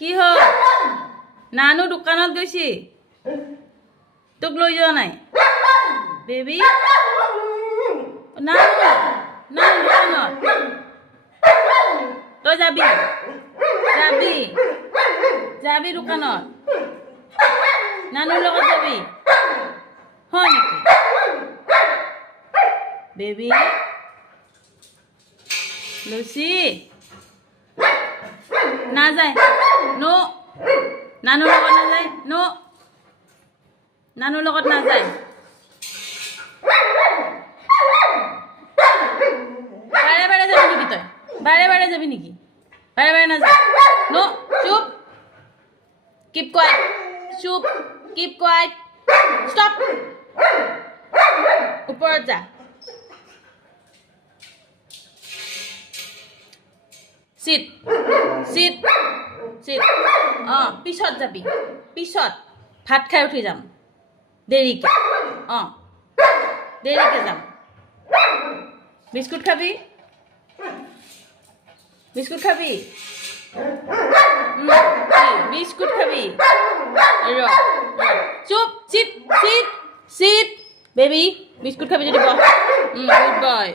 কি হ'ল নানু দোকানত গৈছি তোক লৈ যোৱা নাই বেবি নানু নানু দোকানত তই যাবি যাবি যাবি দোকানত নানুৰ লগত যাবি হয় নেকি বেবি লুচি নাযায় নো নানুৰ লগত নাযায় নো নানুৰ লগত নাযায় বাৰে বাৰে যাবি নেকি তই বাৰে বাৰে যাবি নেকি বাৰে বাৰে নাযায় নো চুপ কিপ কোৱাইট চুপ কিপ কোৱাইট ষ্টপ ওপৰত যা চিট চিট চিট অঁ পিছত যাবি পিছত ভাত খাই উঠি যাম দেৰিকে অঁ দেৰিকে যাম বিস্কুট খাবি বিস্কুট খাবি বিস্কুট খাবি ৰ চুপ চিট চিট চিট বেবি বিস্কুট খাবি যদি বহ গুড বয়